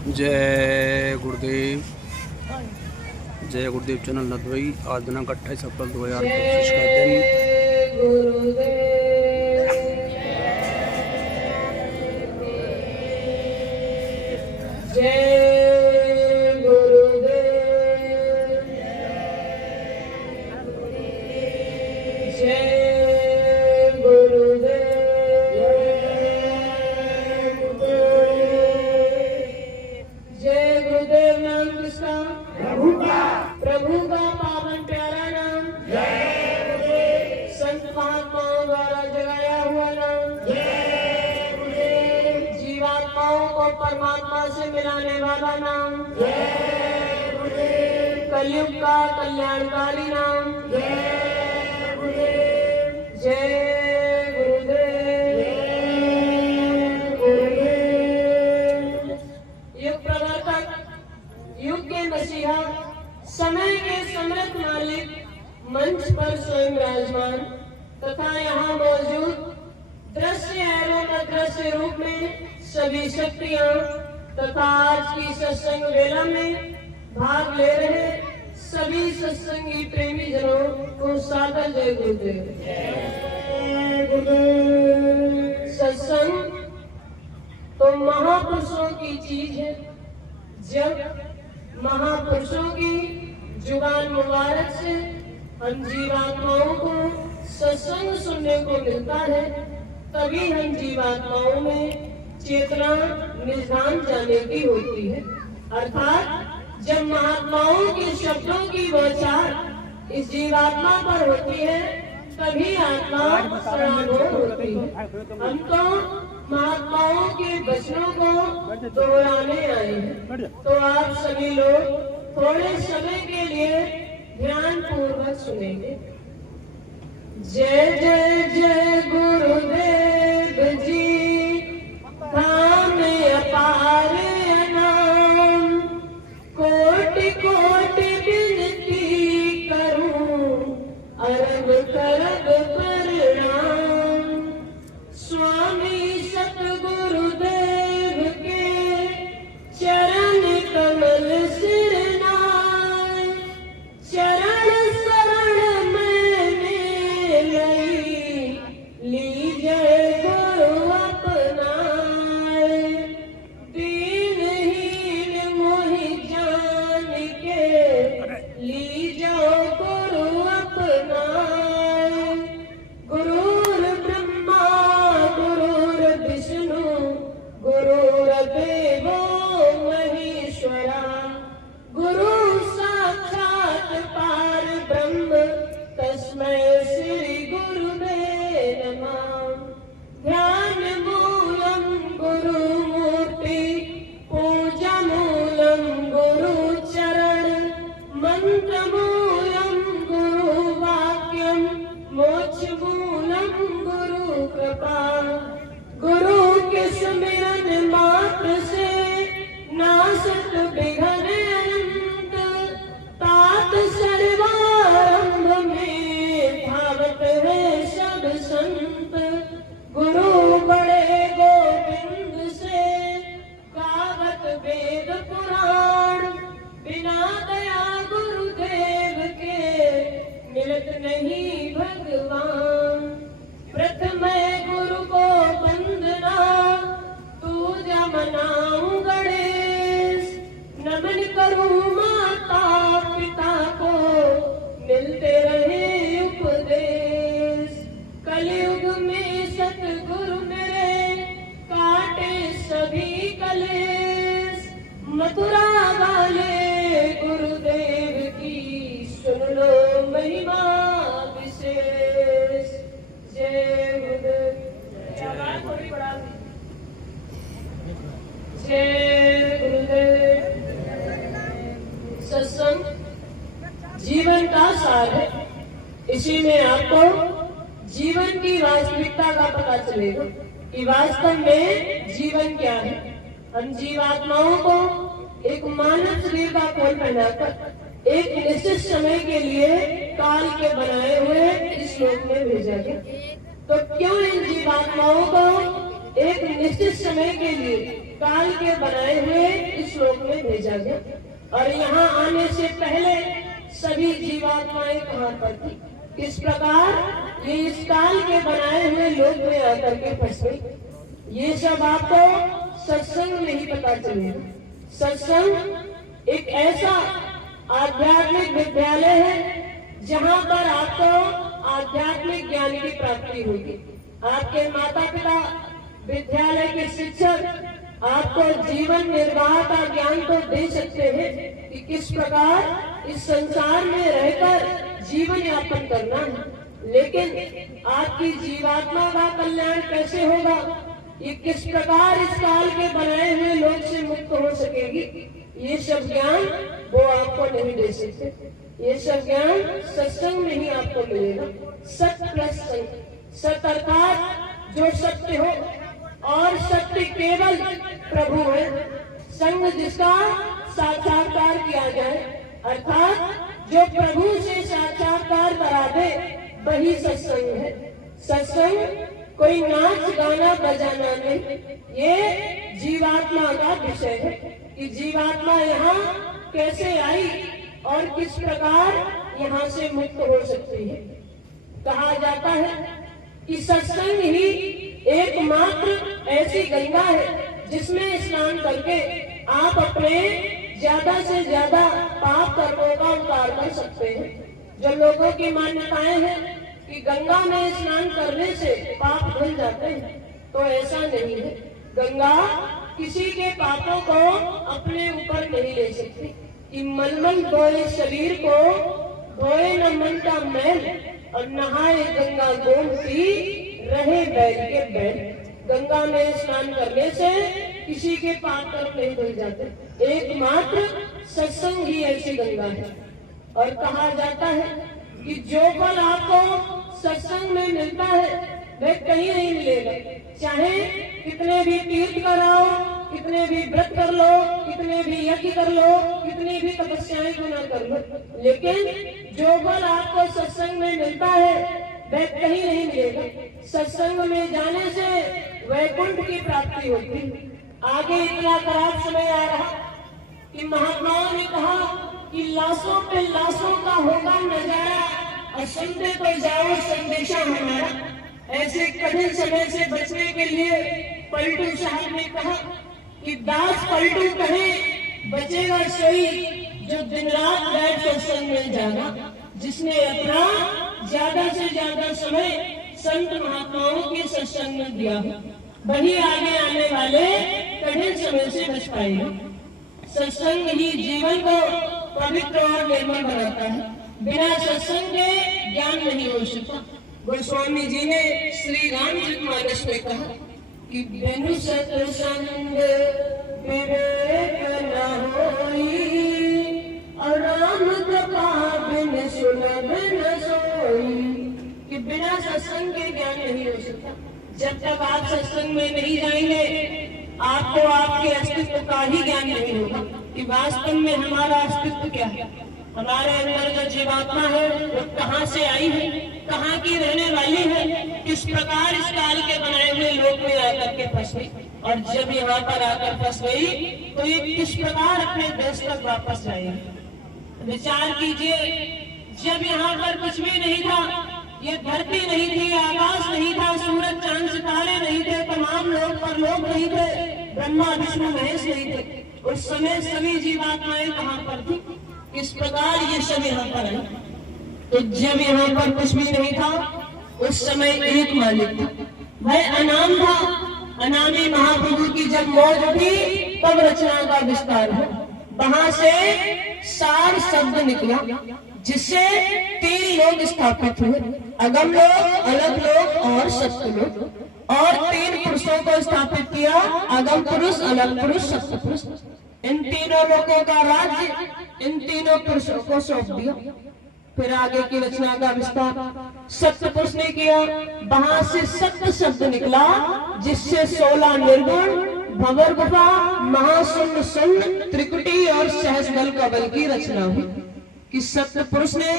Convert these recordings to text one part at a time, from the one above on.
जय गुरुदेव। जय गुरुदेव चैनल नदवई। आज दिनांक 28 अप्रैल 2025 का दिन। प्रभु का पावन प्यारा नाम, संत महात्माओं द्वारा जगाया हुआ नाम, जीवात्माओं को परमात्मा से मिलाने वाला नाम, कलयुग का कल्याणकारी नाम। जय युग के मसीहा, समय के समृद्ध मालिक, मंच पर स्वयं विराजमान तथा यहाँ मौजूद दृश्य एवं अदृश्य रूप में सभी शक्तियाँ तथा आज की सत्संग वेला में भाग ले रहे सभी सत्संगी प्रेमी जनों को सादर जय गुरुदेव। सत्संग तो महापुरुषों की चीज है। जब महापुरुषों की जुबान मुबारक से हम जीवात्माओं को सत्संग सुनने को मिलता है, तभी हम जीवात्माओं में चेतना निधान जाने की होती है। अर्थात जब महात्माओं के शब्दों की बौछार इस जीवात्मा पर होती है, तभी आत्मा सराबोर होती है। हम तो महात्माओं के वचनों को दोहराने आए हैं, तो आप सभी लोग थोड़े समय के लिए ध्यान पूर्वक सुनेंगे। जय जय जय गुरुदेव जी, धाम अपार अनाम, कोटि कोटि विनती करूं, अरब करब प्रणाम। स्वामी सतगुरुदेव के चरण कमल सिर नाय, चरण शरण मैंने लीजय गुरु अपनाय। दीनहीन मोहि जान के लीजो गुरु अपनाय। गुरुर ब्रह्मा गुरुर विष्णु गुरुर्देवो महेश्वरा, गुरु साक्षात पार ब्रह्म तस्मै श्री गुरुवे नमः। ध्यान मूलम गुरु मूर्ति, पूजा मूलम गुरु चरण, मंत्र मूलम गुरु वाक्यम, मोक्ष मूलम गुरु कृपा। गुरु के सुमिरन मात्र से नासत विघ्न अनंत, तात सर्वारंभ में भावत है सब संत। गुरु बड़े गोविंद से गावत वेद पुराण, बिना दया गुरुदेव के मिलत नहीं भगवान। प्रथम गुरु को वंदना, पूजा मनाऊं गणेश, नमन करूं माता पिता को, मिलते रहे उपदेश। कलयुग में सतगुरु मेरे काटे सभी कलेश, मथुरा वाले गुरुदेव की सुन लो महिमा विशेष। जय गुरुदेव। जय गुरुदेव। सत्संग जीवन का सार है। इसी में आपको जीवन की वास्तविकता का पता चलेगा कि वास्तव में जीवन क्या है। हम जीवात्माओं को एक मानव शरीर का कोट पहनाकर एक निश्चित समय के लिए काल के बनाए हुए इस लोक में भेजा गया। तो क्यों इन जीवात्माओं को एक निश्चित समय के लिए काल के बनाए हुए इस लोक में भेजा गया। और यहाँ आने से पहले सभी जीवात्माएं कहाँ पर थी, किस प्रकार ये इस काल के बनाए हुए लोक में आकर के फंस गई, ये सब आपको सत्संग में ही पता चलेगा। सत्संग एक ऐसा आध्यात्मिक विद्यालय है जहाँ पर आपको आध्यात्मिक ज्ञान की प्राप्ति होगी। आपके माता पिता, विद्यालय के शिक्षक आपको जीवन निर्वाह का ज्ञान तो दे सकते हैं कि किस प्रकार इस संसार में रहकर जीवन यापन करना है, लेकिन आपकी जीवात्मा का कल्याण कैसे होगा, ये किस प्रकार इस काल के बनाए हुए लोक से मुक्त हो सकेगी, ये सब ज्ञान वो आपको नहीं दे सकते। ये सब ज्ञान सत्संग में ही आपको मिलेगा। सत्य प्लस संग। सत्य अर्थात जो सत्य हो, और सत्य केवल प्रभु है। संग जिसका साक्षात्कार किया जाए, अर्थात जो प्रभु से साक्षात्कार करा दे, वही सत्संग है। सत्संग कोई नाच गाना बजाना नहीं, ये जीवात्मा का विषय है कि जीवात्मा यहाँ कैसे आई और किस प्रकार यहाँ से मुक्त हो सकती है। कहा जाता है कि सत्संग ही एकमात्र ऐसी गंगा है जिसमें स्नान करके आप अपने ज्यादा से ज्यादा पाप कर्मों का उतार कर सकते हैं। जो लोगों की मान्यताएं हैं कि गंगा में स्नान करने से पाप धुल जाते हैं, तो ऐसा नहीं है। गंगा किसी के पापों को अपने ऊपर नहीं ले सकती कि मलमल धोए शरीर को, धोए न मन का मैल, और नहाए गंगा गोमती, रहे बैल के बैल। गंगा में स्नान करने से किसी के पाप कर्म नहीं धुल जाते। एकमात्र सत्संग ही ऐसी गंगा है। और कहा जाता है कि जो फल आपको सत्संग में मिलता है वह कहीं नहीं मिलेगा। चाहे कितने भी तीर्थ कराओ, कितने भी व्रत कर लो, कितने भी यज्ञ कर लो, कितनी भी तपस्याएं क्यों न कर लो, लेकिन जो फल आपको सत्संग में मिलता है वह कहीं नहीं मिलेगा। सत्संग में जाने से वैकुंठ की प्राप्ति होती है। आगे इतना खराब समय आ रहा कि महात्माओं ने कहा कि लाशों पे लाशों का होगा नजारा, और सुनते तो जाओ संदेशा हमारा। ऐसे कठिन समय से बचने के लिए पलटू साहब ने कहा कि दास पलटू कहे, बचेगा सोई जो दिन रात बैठ सत्संग में जाना, जिसने अपना ज्यादा से ज्यादा समय संत महात्माओं के सत्संग में दिया हो, वही आगे आने वाले कठिन समय से बच पाएगा। सत्संग ही जीवन को पवित्र और निर्मल बनाता है। बिना सत्संग के ज्ञान नहीं हो सकता। गोस्वामी जी ने श्री रामचरितमानस में कहा कि बिनु सत्संग विवेक न होई, और राम कृपा बिन सुलभ न सोई। कि बिना सत्संग के ज्ञान नहीं हो सकता। जब तक आप सत्संग में नहीं जाएंगे, आपको आपके अस्तित्व का ही ज्ञान नहीं होगा कि वास्तव में हमारा अस्तित्व क्या है, हमारे अंदर जो जीवात्मा है वो कहाँ से आई है, कहाँ की रहने वाली है, किस प्रकार इस काल के बनाए हुए लोक में आकर के फंस गई, और जब यहाँ पर आकर फंस गई तो ये किस प्रकार अपने देश तक वापस जाएगी। विचार कीजिए, जब यहाँ पर कुछ भी नहीं था, ये धरती नहीं थी, आकाश नहीं था, सूरज चांद सितारे नहीं थे, तमाम लोग परलोक नहीं थे, ब्रह्मा विष्णु महेश नहीं थे, उस समय सभी जीवात्माएं कहाँ पर थी, किस प्रकार ये सब यहाँ पर है। तो जब यहाँ पर कुछ भी नहीं था, उस समय एक मालिक था, वह अनाम था। अनामी महाप्रभु की जब मौज हुई तब रचना का विस्तार हुआ। वहां से सार शब्द निकला जिससे 3 लोग स्थापित हुए, अगम लोग, अलग लोग और सत्य लोग, और 3 पुरुषों को स्थापित किया, अगम पुरुष, अलग पुरुष, सत्य पुरुष। इन तीनों लोगों का राज्य इन तीनों पुरुषों को सौंप दिया। फिर आगे की रचना का विस्तार सत्य पुरुष ने किया। वहां से सत्य शब्द निकला जिससे 16 निर्गुण, भंवर गुफा, महाशून्य शून्य, त्रिकुटी और सहस्रदल कबल की रचना हुई। कि सत्य पुरुष ने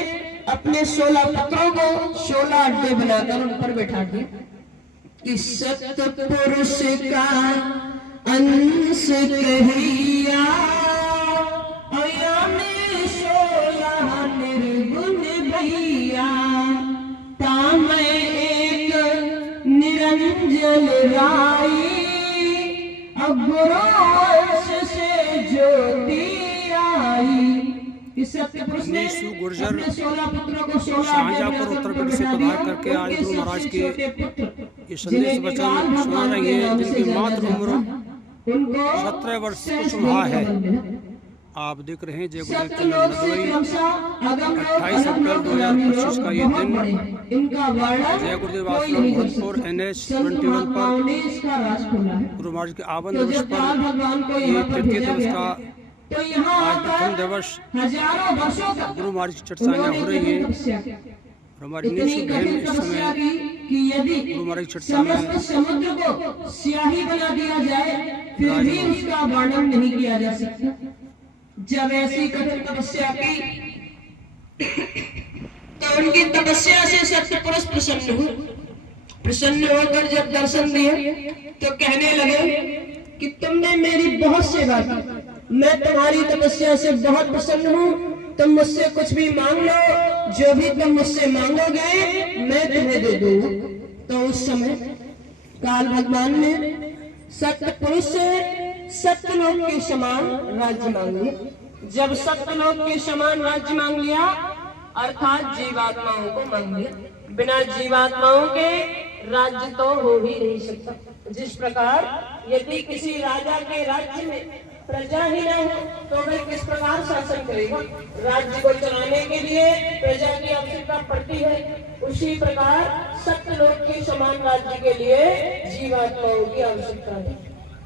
अपने 16 पुत्रों को 16 अड्डे बनाकर उन पर बैठा दिया कि सत्य पुरुष का अंश कहिया अया में शोला निर्गुण भैया तामय एक निरंजन राई अघोष से ज्योति आई। इस सत्यपुरुष ने गुर्जर 16 पुत्रों को 16 शाहजहाँपुर उत्तर प्रदेश से पधार करके आज गुरु महाराज के ये संदेश वचन सुना रही है, जिनकी मात्र उम्र 17 वर्ष कुछ माह है। आप देख रहे हैं जय गुरुदेव चैनल नदवई 28 अप्रैल 2025 का ये दिन जय गुरुदेव आश्रम भरतपुर NH 21 पर गुरु महाराज के आवन दिवस पर ये तृतीय दिवस का आज प्रथम दिवस गुरु महाराज की चर्चाएं हो रही है। हमारी निश्चित बहन इस समय गुरु महाराज की चर्चा में समुद्र को स्याही बना दिया जाए फिर भी उसका वर्णन नहीं किया जा सकता। जब ऐसी कठिन तपस्या की तो उनकी तपस्या से सत्यपुरुष प्रसन्न होकर जब दर्शन दिए तो कहने लगे कि तुमने मेरी बहुत सेवा की, मैं तुम्हारी तपस्या से बहुत प्रसन्न हूँ, तुम मुझसे कुछ भी मांग लो, जो भी तुम मुझसे मांगोगे मैं तुम्हें दे दूंगा। तो उस समय काल भगवान ने सत्यपुरुष से सत्यलोक के समान राज्य मांग लिया। जब सत्यलोक के समान राज्य मांग लिया अर्थात जीवात्माओं को मांग लिया, बिना जीवात्माओं के राज्य तो हो ही नहीं सकता। जिस प्रकार यदि किसी राजा के राज्य में प्रजा ही न हो तो वह किस प्रकार शासन करेगा। राज्य को चलाने के लिए प्रजा की आवश्यकता पड़ती है, उसी प्रकार सत्यलोक के समान राज्य के लिए जीवात्माओं की आवश्यकता है।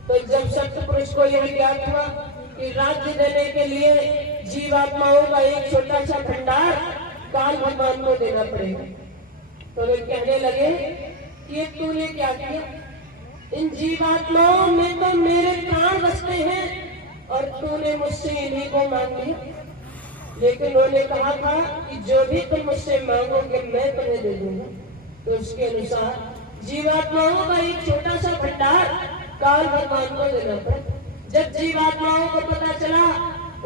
तो जब सत्यपुरुष को यह ज्ञात हुआ कि राज्य देने के लिए जीवात्माओं का एक छोटा सा भंडार काल भगवान को देना पड़ेगा, तो वे कहने लगे कि तूने क्या किया, इन जीवात्माओं में तो मेरे प्राण बसते हैं और तूने मुझसे इन्हीं को मांग लिया। लेकिन उन्होंने कहा था कि जो भी तुम मुझसे मांगोगे मैं तुम्हें दे दूंगा। तो उसके अनुसार जीवात्माओं का एक छोटा सा भंडार काल भगवान को देना पड़ा। जब जीवात्माओं को पता चला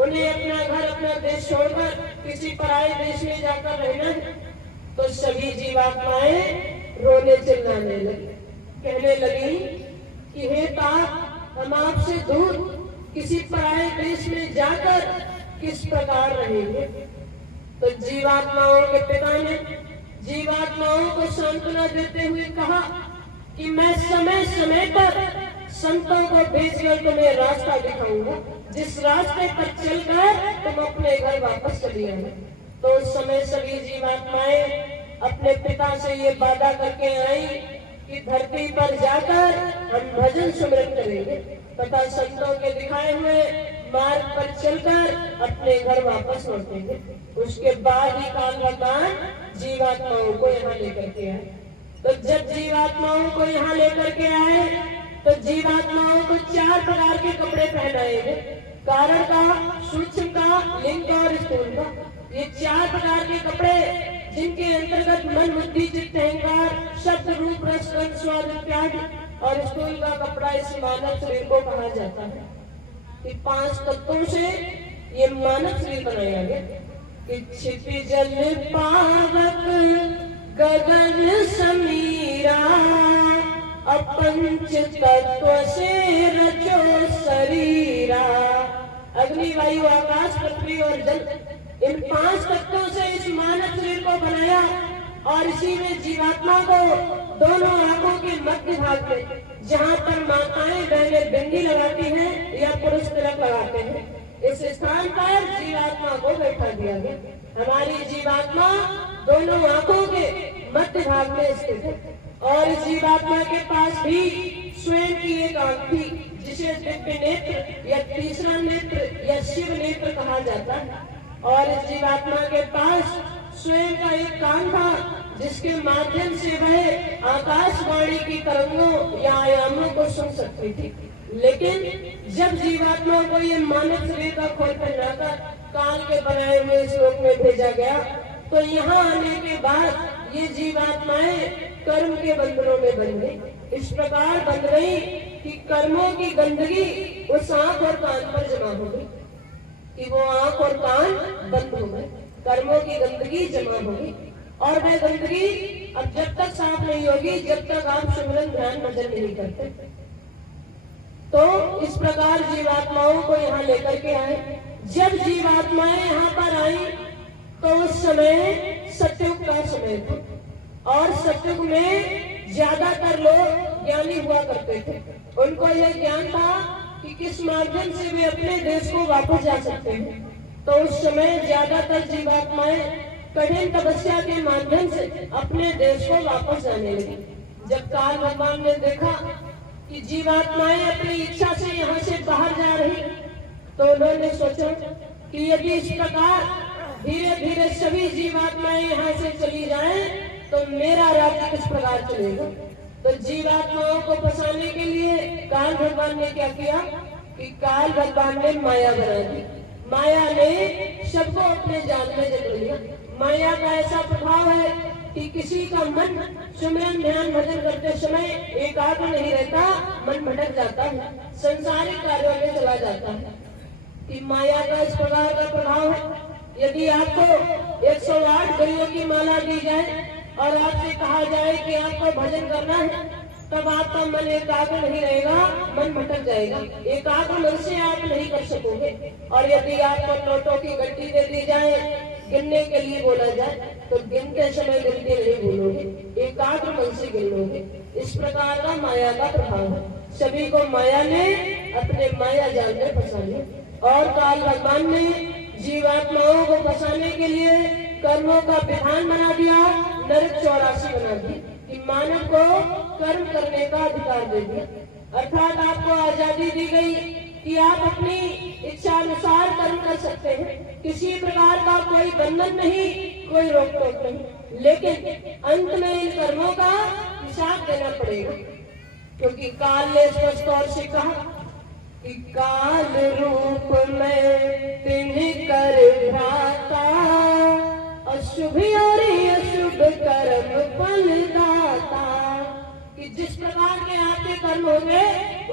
उन्हें अपना घर अपना देश छोड़कर किसी पराये देश में जाकर रहना है, तो सभी जीवात्माएं रोने चिल्लाने लगी, कहने लगी कि हे तात, हम आपसे दूर किसी पराये देश में जाकर किस प्रकार रहेंगे। तो जीवात्माओं के पिता ने जीवात्माओं को सांत्वना देते हुए कहा कि मैं समय समय पर संतों को भेजकर तुम्हें रास्ता दिखाऊंगा, जिस रास्ते पर चलकर तुम अपने घर वापस चली आए। तो उस समय सभी जीवात्माएं अपने पिता से ये वादा करके आई कि धरती पर जाकर हम भजन सुमरन करेंगे तथा संतों के दिखाए हुए मार्ग पर चलकर अपने घर वापस लौटेंगे। उसके बाद ही काल भगवान जीवात्माओं को यहाँ लेकर के आए। तो जब जीवात्माओं को यहाँ लेकर के आए तो जीवात्माओं को 4 प्रकार के कपड़े पहनाए गए, कारण का, सूक्ष्म का, लिंग का और स्थूल का। ये 4 प्रकार के कपड़े जिनके अंतर्गत मन बुद्धि चित्त अहंकार शब्द रूप रस गंध स्वाद इत्यादि और स्थूल का कपड़ा इस मानव शरीर को कहा जाता है। कि 5 तत्वों से ये मानव शरीर बनाया गया कि छिपी जल पावक गगन समीरा अपंच तत्व से रचो शरीरा। अग्नि वायु आकाश पृथ्वी और जल, इन 5 तत्वों से इस मानव शरीर को बनाया और इसी में जीवात्मा को दोनों आंखों के मध्य भाग में, जहाँ पर माताएं बहनें बिंदी लगाती हैं या पुरुष तिलक लगाते हैं, इस स्थान पर जीवात्मा को बैठा दिया गया। हमारी जीवात्मा दोनों आंखों के मध्य भाग में स्थित है और इस जीवात्मा के पास भी स्वयं की एक आंख थी जिसे दिव्य नेत्र या तीसरा नेत्र या शिव नेत्र कहा जाता है। और इस जीवात्मा के पास स्वयं का एक कान था जिसके माध्यम से वह आकाशवाणी की तरंगों या आयामों को सुन सकती थी। लेकिन जब जीवात्मा को ये मानव शरीर का खोल पहनाकर काल के बनाए हुए इस लोक में भेजा गया, तो यहाँ आने के बाद ये जीवात्माएं कर्म के बंधनों में बन गई। इस प्रकार बन गई कि कर्मों की गंदगी उस आंख और कान पर जमा हो गई, कि वो आंख और कान बंद हो गए, कर्मों की गंदगी जमा हो गई। और वह गंदगी अब जब तक साफ नहीं होगी जब तक आप सिमरन ध्यान भजन नहीं करते। तो इस प्रकार जीवात्माओं को यहाँ लेकर के आए। जब जीवात्माएं यहाँ पर आई तो उस समय सतयुग का समय था और सतयुग में ज्यादातर लोग ज्ञानी हुआ करते थे। उनको यह ज्ञान था कि किस माध्यम से वे अपने देश को वापस जा सकते हैं। तो उस समय ज्यादातर जीवात्माएं कठिन तपस्या के माध्यम से अपने देश को वापस जाने लगी। जब काल भगवान ने देखा कि जीवात्माएं अपनी इच्छा से यहाँ से बाहर जा रही, तो उन्होंने सोचा कि यदि इस प्रकार धीरे धीरे सभी जीवात्माएं यहाँ से चली जाएं, तो मेरा राज्य किस प्रकार चलेगा। तो जीवात्माओं को फंसाने के लिए काल भगवान ने क्या किया कि काल भगवान ने माया बना दी। माया ने सबको अपने जाल में जकड़ लिया। माया का ऐसा प्रभाव है कि किसी का मन सिमरन ध्यान भजन करते समय एकाग्र नहीं रहता, मन भटक जाता है, संसारिक कार्यों में चला जाता है। कि माया का इस प्रकार का प्रभाव है। यदि आपको 108 गलियों की माला दी जाए और आपसे कहा जाए कि आपको भजन करना है, तब आपका मन एकाग्र नहीं रहेगा, मन भटक जाएगा, एकाग्र मन से आप नहीं कर सकोगे। और यदि आपको नोटों की गड्डी दे दी जाए, गिनने के लिए बोला जाए, तो गिनते समय गिनती नहीं बोलोगे, एकाग्र मन से गिनोगे। इस प्रकार का माया का प्रभाव है। सभी को माया ने अपने माया जाल में फंसा लिया। और काल भगवान ने जीवात्माओं को फंसाने के लिए कर्मों का विधान बना दिया, नरक 84 बना दी कि मानव को कर्म करने का अधिकार दे दिया। अर्थात आपको आजादी दी गई कि आप अपनी इच्छा अनुसार कर्म कर सकते हैं, किसी प्रकार का कोई बंधन नहीं, कोई रोक टोक नहीं। लेकिन अंत में इन कर्मों का हिसाब देना पड़ेगा, क्योंकि काल ने स्पष्ट तौर से कहा कि काल रूप में तिन्हीं कर भ्राता, अशुभ और अशुभ कर्म फल दाता। कि जिस प्रकार के आपके कर्म होंगे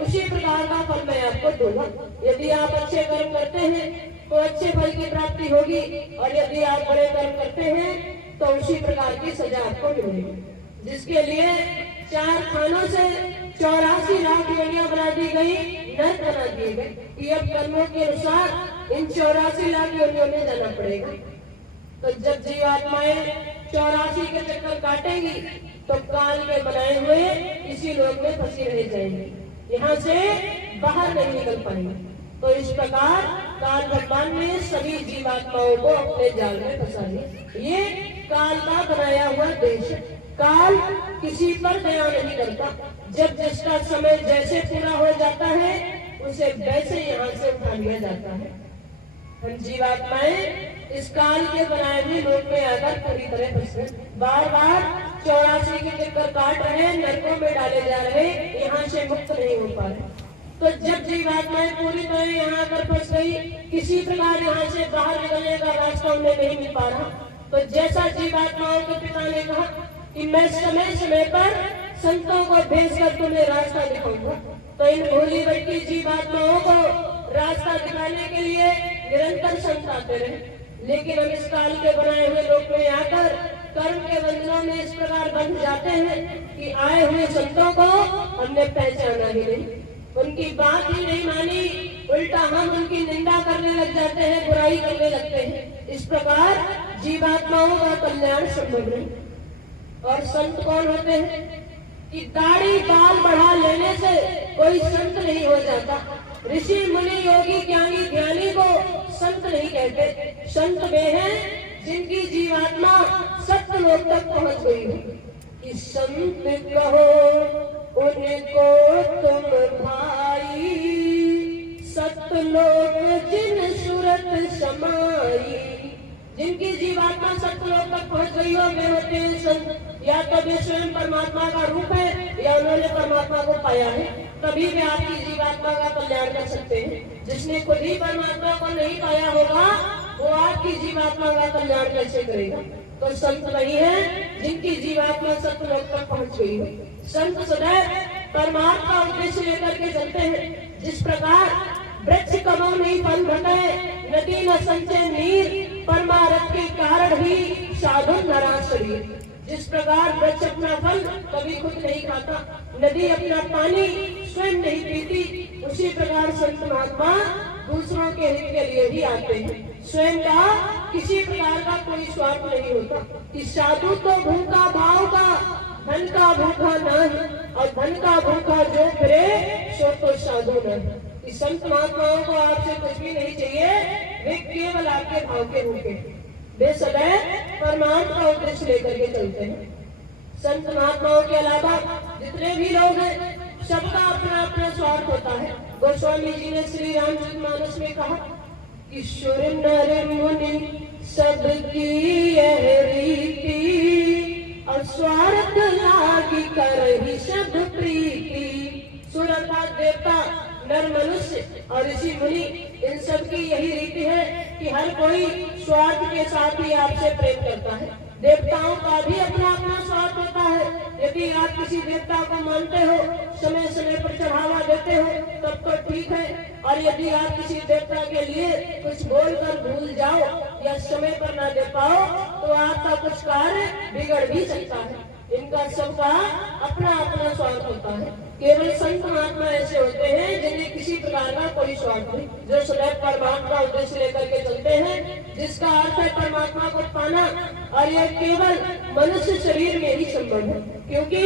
उसी प्रकार का फल मैं आपको दूंगा। यदि आप अच्छे कर्म करते हैं तो अच्छे फल की प्राप्ति होगी, और यदि आप बड़े कर्म करते हैं तो उसी प्रकार की सजा आपको मिलेगी। जिसके लिए 4 खानों से 84 लाख योनियां बना दी गई, नरक बना दिए गए कि अब कर्मों के अनुसार इन 84 लाख योनियों में जाना पड़ेगा। तो जब जीवात्माएं 84 के चक्कर काटेंगी तो काल के बनाए हुए इसी लोक में फंसी रह जाएंगी, यहाँ से बाहर नहीं निकल पाएंगे। तो इस प्रकार काल भगवान ने सभी जीवात्माओं को अपने जाल में फंसा लिया। ये काल का बनाया हुआ देश है। काल किसी पर दया नहीं करता। जब जिसका समय जैसे पूरा हो जाता है उसे वैसे यहाँ से उठा लिया जाता है। हम जीवात्माएं इस काल के बनाए हुए लोक में आकर पूरी तरह फंसे, बार बार 84 के चक्कर काट रहे, नरकों में डाले जा रहे, यहाँ से मुक्त नहीं हो पा रहे। तो जब जीवात्माएं पूरी तरह यहाँ आकर फंस गई, किसी प्रकार यहाँ से बाहर निकलने का रास्ता उन्हें नहीं मिल पा रहा, तो जैसा जीवात्माओं के पिता ने कहा कि मैं समय समय पर संतों को भेजकर तुम्हें रास्ता दिखाऊंगा, तो इन भोली बच्ची जीवात्माओं को रास्ता दिखाने के लिए निरंतर संत आते रहे। लेकिन हम इस काल के बनाए हुए लोक में आकर कर्म के बंधनों में इस प्रकार बंध जाते हैं कि आए हुए संतों को हमने पहचाना ही नहीं, उनकी बात ही नहीं मानी, उल्टा हम उनकी निंदा करने लग जाते हैं, बुराई करने लगते हैं। इस प्रकार जीवात्माओं का कल्याण संभव नहीं। और संत कौन होते हैं कि दाढ़ी बाल बढ़ा लेने से कोई संत नहीं हो जाता। ऋषि मुनि योगी ज्ञानी ध्यानी को संत नहीं कहते। संत वे हैं जिनकी जीवात्मा सत्य लोक तक पहुंच गई हो। कि संत कहो उनको तुम भाई, सत्य लोक जिन सूरत समाई। जिनकी जीवात्मा सत्य लोक तक पहुंच गई हो वे होते हैं संत। या तो वे स्वयं परमात्मा का रूप है या उन्होंने परमात्मा को पाया है, तभी वे आपकी जीवात्मा का कल्याण कर सकते हैं। जिसने खुद ही परमात्मा को नहीं पाया होगा वो आपकी जीवात्मा का कल्याण कैसे करेगा? तो संत वही है जिनकी जीवात्मा सत्यलोक तक पहुंच गई है। संत सदैव परमात्मा का उद्देश्य लेकर के चलते हैं। जिस प्रकार वृक्ष कमो नहीं फल भटे, नदी न संचय नीर, परमारथ के कारण ही साधु नरा शरीर। जिस प्रकार वृक्ष अपना फल कभी खुद नहीं खाता, नदी अपना पानी स्वयं नहीं पीती, उसी प्रकार संत महात्मा दूसरों के हित के लिए भी आते हैं। स्वयं का किसी प्रकार का कोई स्वार्थ नहीं होता कि साधु तो भूखा भाव का, धन का भूखा नहीं, और धन का भूखा जो फिरे सो तो साधु नहीं। इस संत महात्माओं को आपसे कुछ भी नहीं चाहिए, वे केवल आपके भाव के भूखे, वे सदैव परमात्मा का उद्देश्य लेकर के चलते हैं। संत महात्माओं के अलावा जितने भी लोग हैं, सबका अपना अपना स्वार्थ होता है। गोस्वामी जी ने श्री रामचरितमानस में कहा कि सुर नर मुनि सबकी यह रीति, और स्वार्थ लागी करहि सब प्रीति। सुर अर्थात देवता, नर मनुष्य और ऋषि मुनि, इन सब की यही रीति है कि हर कोई स्वार्थ के साथ ही आपसे प्रेम करता है। देवताओं का भी अपना अपना स्वार्थ होता है। यदि आप किसी देवता को मानते हो, समय समय पर चढ़ावा देते हो, तब तो ठीक है, और यदि आप किसी देवता के लिए कुछ बोलकर भूल जाओ या समय पर ना दे पाओ, तो आपका कुछ कार्य बिगड़ भी सकता है। इनका सबका अपना अपना स्वार्थ होता है। केवल संत महात्मा ऐसे होते हैं जिन्हें किसी प्रकार का कोई स्वार्थ नहीं, जो सदैव परमात्मा का उद्देश्य लेकर के चलते हैं, जिसका अर्थ है परमात्मा को पाना, और यह केवल मनुष्य शरीर में ही संभव है। क्योंकि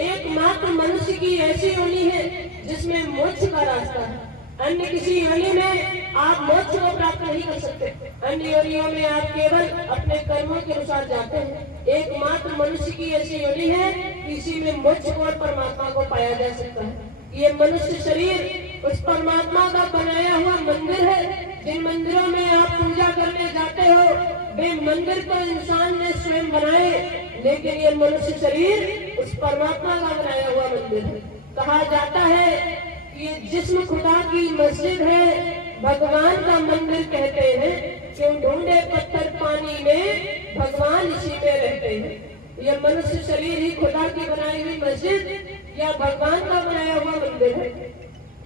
एकमात्र मनुष्य की ऐसी योनि है जिसमें मोक्ष का रास्ता है। अन्य किसी योनि में आप मोक्ष को प्राप्त नहीं कर सकते। अन्य योनियों में आप केवल अपने कर्मों के अनुसार जाते हैं। एकमात्र मनुष्य की ऐसी योनि है, इसी में मोक्ष को और परमात्मा को पाया जा सकता है। ये मनुष्य शरीर उस परमात्मा का बनाया हुआ मंदिर है। जिन मंदिरों में आप पूजा करने जाते हो, वे मंदिर तो इंसान ने स्वयं बनाए, लेकिन ये मनुष्य शरीर उस परमात्मा का बनाया हुआ मंदिर है। कहा जाता है ये जिस्म खुदा की मस्जिद है, भगवान का मंदिर कहते हैं, क्यों ढूंढे पत्थर पानी में, भगवान इसी में रहते हैं। यह मनुष्य शरीर ही खुदा की बनाई हुई मस्जिद या भगवान का बनाया हुआ मंदिर है।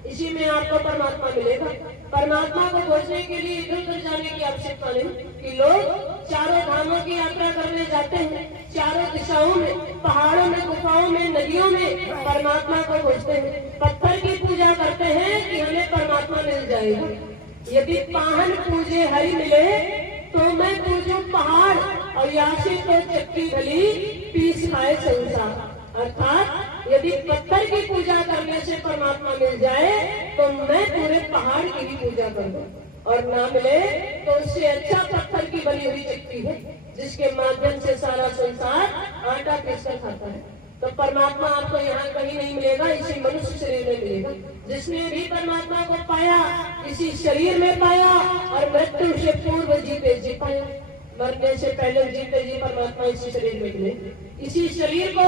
इसी में आपको परमात्मा मिलेगा। परमात्मा को खोजने के लिए इधर उधर जाने की आवश्यकता नहीं कि लोग चारों धामों की यात्रा करने जाते हैं, चारों दिशाओं में, पहाड़ों में, गुफाओं में, नदियों में परमात्मा को खोजते हैं। पत्थर की पूजा करते हैं कि हमें परमात्मा मिल जाएगा। यदि पाहन पूजे हरि मिले तो मैं पूजूं पहाड़, और यासी तो चक्की भली पीस खाए संसार। अर्थात यदि पत्थर की पूजा करने से परमात्मा मिल जाए तो मैं पूरे पहाड़ की भी पूजा करूं, और ना मिले तो उससे अच्छा पत्थर की बनी हुई चक्की है जिसके माध्यम से सारा संसार आटा पीसकर खाता है। तो परमात्मा आपको यहाँ कहीं नहीं मिलेगा, इसी मनुष्य शरीर में मिलेगा। जिसने भी परमात्मा को पाया इसी शरीर में पाया, और मृत्यु से पूर्व जीते जी पाया। मरने से पहले जीते जी परमात्मा इसी शरीर में मिले। इसी शरीर को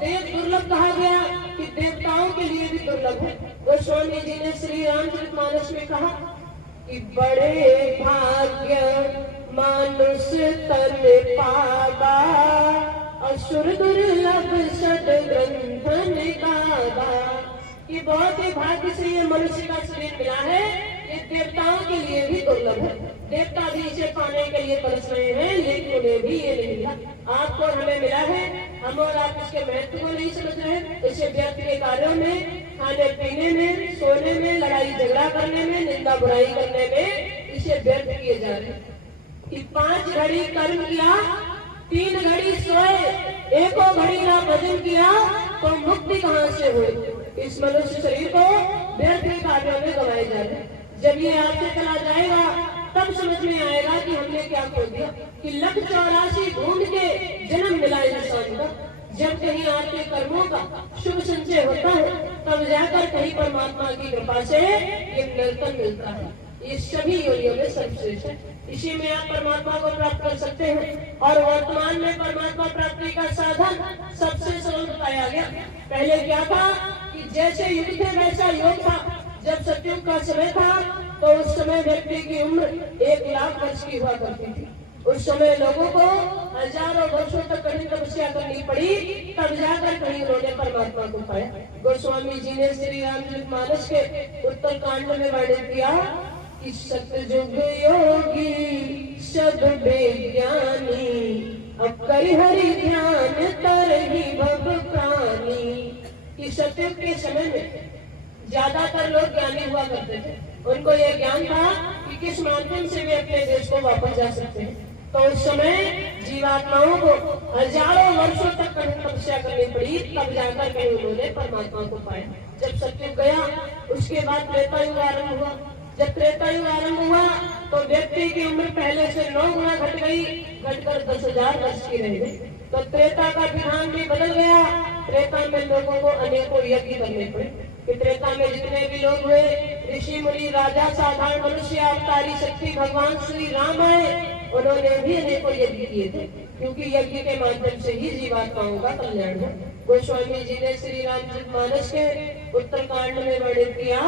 देव दुर्लभ कहा गया कि देवताओं के लिए भी दुर्लभ है। गोस्वामी जी ने श्री रामचरितमानस में कहा कि बड़े भाग्य मानुष तन पावा, असुर दुर्लभ सद्ग्रंथन गावा। ये बहुत ही भाग्य से ये मनुष्य का शरीर मिला है, ये देवताओं के लिए भी दुर्लभ है। देवता भी इसे पाने के लिए तरस रहे हैं, लेकिन उन्हें भी ये नहीं मिला। आपको हमें मिला है, हम और आप इसके महत्व को नहीं समझ रहे। इसे व्यर्थ के कार्यों में, खाने पीने में, सोने में, लड़ाई झगड़ा करने में, निंदा बुराई करने में इसे व्यर्थ किए जा रहे हैं। कि 5 घड़ी कर्म किया, 3 घड़ी सोए, एको घड़ी ना भजन किया तो मुक्ति कहाँ से हुई। इस मनुष्य शरीर को व्यर्थ के कार्यों में गवाए जा रहे हैं। जब ये आपसे चला जाएगा तब समझ में आएगा कि हमने क्या खो दिया, कि 184 ढूंढ के जन्म मिला इंसान का। जब कहीं आपके कर्मों का शुभ संचय होता है तब जाकर कहीं परमात्मा की कृपा से ये निरंतर मिलता है। ये सभी योनियों में सर्वश्रेष्ठ है। इसी में आप परमात्मा को प्राप्त कर सकते हैं। और वर्तमान में परमात्मा प्राप्ति का साधन सबसे सरल बताया गया। पहले क्या था कि जैसे युग थे वैसा योग था। जब सतयुग का समय था तो उस समय व्यक्ति की उम्र 1,00,000 वर्ष की हुआ करती थी। उस समय लोगों को हजारों वर्षों तक कठिन तपस्या करनी पड़ी, तब जाकर कहीं उन्होंने परमात्मा को पाया। गोस्वामी जी ने श्री रामचरितमानस के उत्तर कांड में वर्णित किया कि सतयुग योगी सब विज्ञानी, अब करी हरि ध्यान तरहि भव प्राणी। कि सतयुग के समय में ज्यादातर लोग ज्ञानी हुआ करते थे। उनको यह ज्ञान था कि किस माध्यम से वे अपने देश को वापस जा सकते हैं। तो उस समय जीवात्माओं को हजारों वर्षों तक कठिन तपस्या करनी पड़ी, तब जाकर के उन्होंने परमात्मा को पाया। जब सतयुग गया उसके बाद त्रेतायुग आरंभ हुआ। जब त्रेतायुग आरंभ हुआ तो व्यक्ति की उम्र पहले से 9 गुना घट गई, घटकर 10,000 वर्ष की रह गई। तो त्रेता का विधान भी बदल गया। त्रेता में लोगों को अनेकों यज्ञ करने पड़े। कि त्रेता में जितने भी लोग हुए, ऋषि मुनि राजा साधारण मनुष्य अवतारी शक्ति भगवान श्री राम आए, उन्होंने भी अनेकों यज्ञ किए थे, क्योंकि यज्ञ के माध्यम से ही जीवात्माओं का कल्याण हो। गोस्वामी जी ने श्री रामचरितमानस के उत्तरकांड में वर्णित किया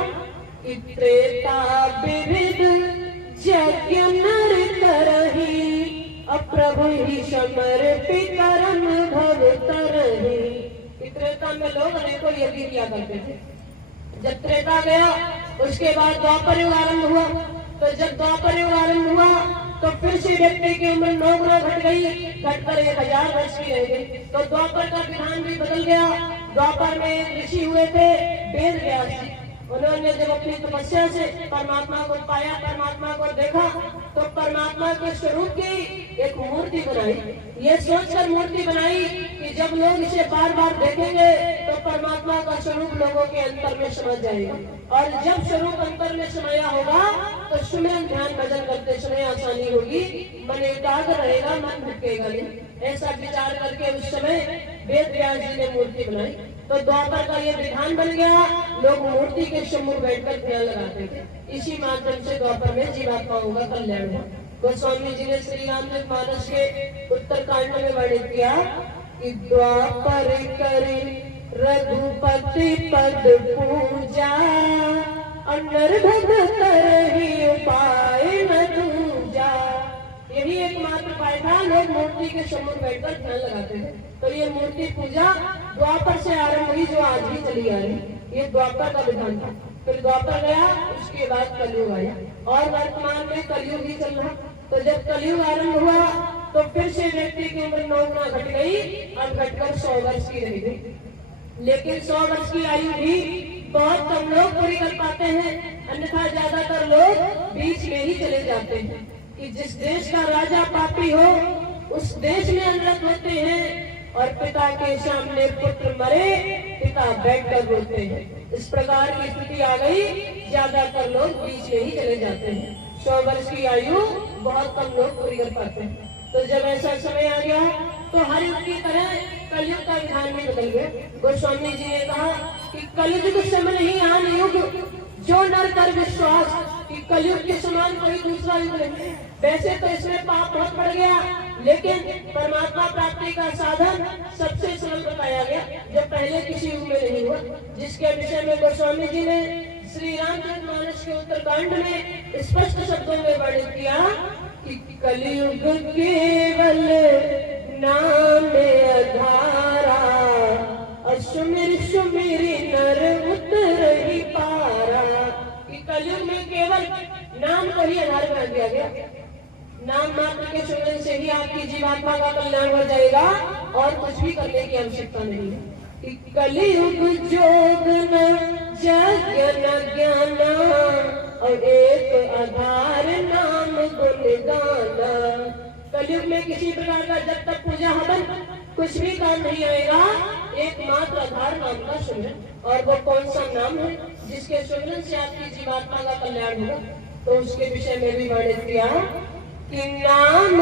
कि त्रेता विविध यज्ञ नर करहि, अप्रभु ही समर्पित कर्म भव तरहि। त्रेता में लोग अनेकों यज्ञ किया करते थे। जब त्रेता गया उसके बाद द्वापर युग आरंभ हुआ। तो जब द्वापर युग आरंभ हुआ तो फिर से व्यक्ति की उम्र 9 गुना घट गई, घटकर 1,000 वर्ष की रह गई। तो द्वापर का विधान भी बदल गया। द्वापर में एक ऋषि हुए थे वेद व्यास जी। उन्होंने जब अपनी तपस्या से परमात्मा को पाया, परमात्मा को देखा, तो परमात्मा के स्वरूप की एक मूर्ति बनाई। ये सोचकर मूर्ति बनाई कि जब लोग इसे बार बार देखेंगे तो परमात्मा का स्वरूप लोगों के अंतर में समझ जाएगा। और जब स्वरूप अंतर में समाया होगा तो सुमिरन ध्यान भजन करते समय आसानी होगी, मन एकाग्र रहेगा, मन भटकेगा नहीं। ऐसा विचार करके उस समय वेद व्यास जी ने मूर्ति बनाई। तो द्वापर का ये विधान बन गया, लोग मूर्ति के सम्मुख बैठकर ध्यान लगाते थे। इसी माध्यम से द्वापर में जीवात्माओं का कल्याण हुआ। गोस्वामी जी ने श्री रामचरितमानस के उत्तरकांड में वर्णित किया कि द्वापर करे रघुपति पद पूजा, अनर भगत तरहि उपाय न दूजा। यही एकमात्र उपाय था, लोग मूर्ति के सम्मुख बैठकर ध्यान लगाते थे। तो ये मूर्ति पूजा द्वापर से आरंभ हुई, जो आज भी चली आ रही। ये द्वापर का विधान था। फिर द्वापर गया, उसके बाद कलयुग आया और वर्तमान में कलयुग ही चल रहा। तो जब कलयुग आरंभ हुआ तो फिर से व्यक्ति की उम्र 9 गुना घट गई, अब घटकर 100 वर्ष की रह गई। लेकिन 100 वर्ष की आयु भी बहुत कम लोग पूरी कर पाते हैं, अन्यथा ज्यादातर लोग बीच में ही चले जाते हैं। कि जिस देश का राजा पापी हो उस देश में अनरत होते हैं, और पिता के सामने पुत्र मरे, पिता बैठकर रोते हैं। इस प्रकार की स्थिति आ गई, ज्यादातर लोग बीच में ही चले जाते हैं। 100 वर्ष की आयु बहुत कम लोग पूरी कर पाते हैं। तो जब ऐसा समय आ गया तो हर युग की तरह कलयुग का विधान भी बदल गया। गोस्वामी जी ने कहा कि कलयुग समय नहीं आन युग, जो नर कर विश्वास। कि कलयुग के समान कोई दूसरा युग नहीं। वैसे तो इसमें पाप बहुत बढ़ गया, लेकिन परमात्मा प्राप्ति का साधन सबसे सरल बताया गया, जो पहले किसी युग में नहीं हुआ। जिसके विषय में गोस्वामी जी ने श्री रामचरितमानस के उत्तरकांड में स्पष्ट शब्दों में वर्णित किया कि कलयुग केवल नाम आधारा, असुमिर सुमिरि नर उतरहि पारा। कि कलयुग में केवल नाम को ही आधार बना दिया गया। नाम मात्र के सुमिरन से ही आपकी जीवात्मा का कल्याण हो जाएगा और कुछ भी करने की आवश्यकता नहीं है। कि कलयुग जोग न यज्ञ न ज्ञान, और एक आधार नाम गुण गाना। कलयुग में किसी प्रकार का जब तक पूजा हवन कुछ भी काम नहीं आएगा, एकमात्र आधार नाम का सुमिरन। और वो कौन सा नाम है जिसके सुमिरन से आपकी जीवात्मा का कल्याण होगा, तो उसके विषय में भी वर्णित किया कि नाम